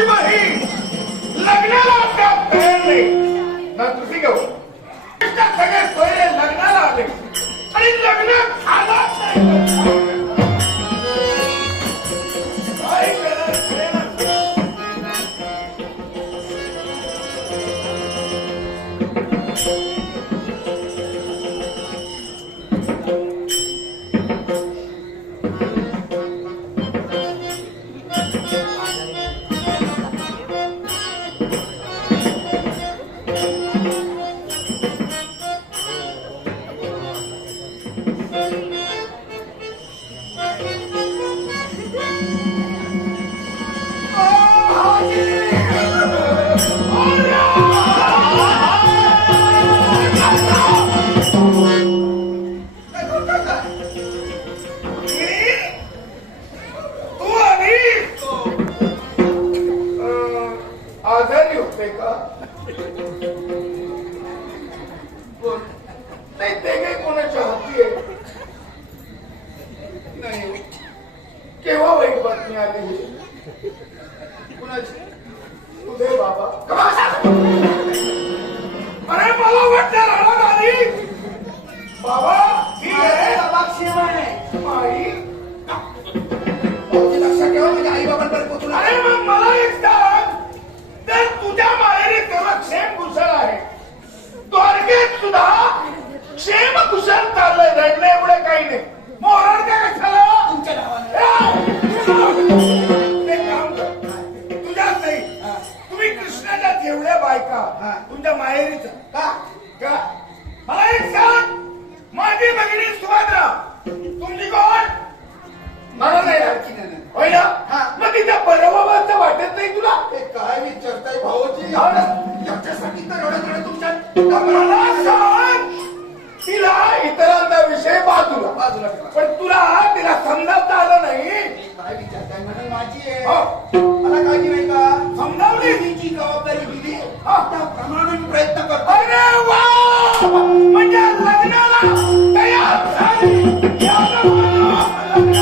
माझी बहीण लग्नाला आपल्या तयार नाही ना तुझी घेऊ सगळे सोयरे लग्नाला आले. नाही ते काही कोणाच्या हाती आहे? नाही केव्हा वाईट बातमी आली? कुणाची? तुझे बाबा. सुद्धा क्षेम कुशल चाललंय रडलं एवढं काही नाही. मोरण काय झालं? एक काम कर. तुझ्याच नाही. तुम्ही कृष्णाच्या जेवढ्या बायका तुमच्या माहेरीच. का? का? मला एक सांग. माझी भगिनी सुभद्रा. तुमची कोण? मला नाही. होय ना? मग तिच्या बरोबरचं वाटत नाही तुला? काय विचारताय भाऊजी? हो ना? याच्यासाठी तर एवढं एवढं तुमच्या माझी आहे हो. मला काळजी नाही का समजावली तिची जबाबदारी दिली हा. त्याप्रमाणे मी प्रयत्न करतो अरे वा म्हणजे लग्नाला तयार झाली याला म्हणा लग्न.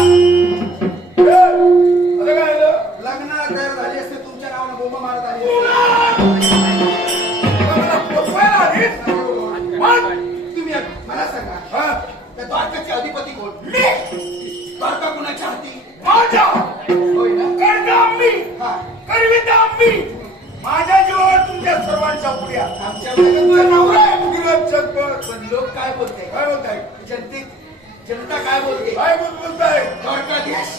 ए, असं काय झालं? लग्नाला तयार झाली असते तुमच्या नावानं बोंब मारत आली तुला मला पोचवायला आलीस? मग? तुम्ही मला सांगा? त्या द्वारकाचे अधिपती कोण मी द्वारका कुणाच्या हाती माझ्या आम्ही माझ्या जीवावर तुमच्या सर्वांच्या पुढ्या नवरा आहे. जगभर. पण लोक काय बोलते? काय बोलताय? जनतेत जनता काय बोलते? काय बोल बोलताय? द्वारकाधीश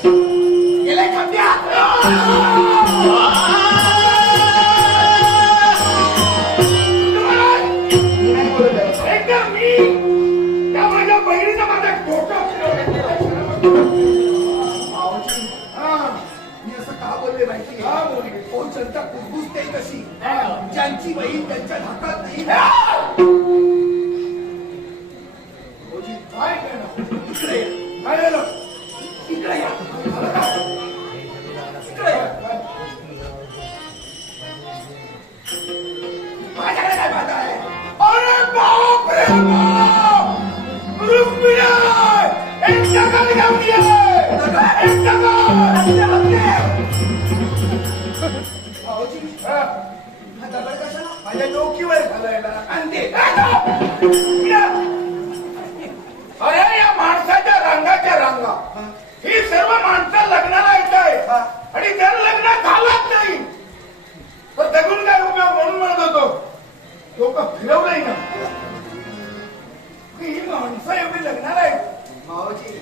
गेलाय मी नाही माहिती का बोलली? जनता कुसबुसते कशी ज्यांची बहीण त्यांच्या हातात नाही. काय करणार? इकडे इकडे भाऊजी दगड कशाला माझ्या डोकीवर घालायला आणि ते अरे या माणसाच्या रंगाच्या रांगा ही सर्व माणसं लग्नाला येत आहे आणि जर लग्न झालंच नाही तर जगून काय उपयोग म्हणून म्हणत होतो लोक फिरवलंय ना ही माणसं एवढी लग्नाला आहेत भाऊजी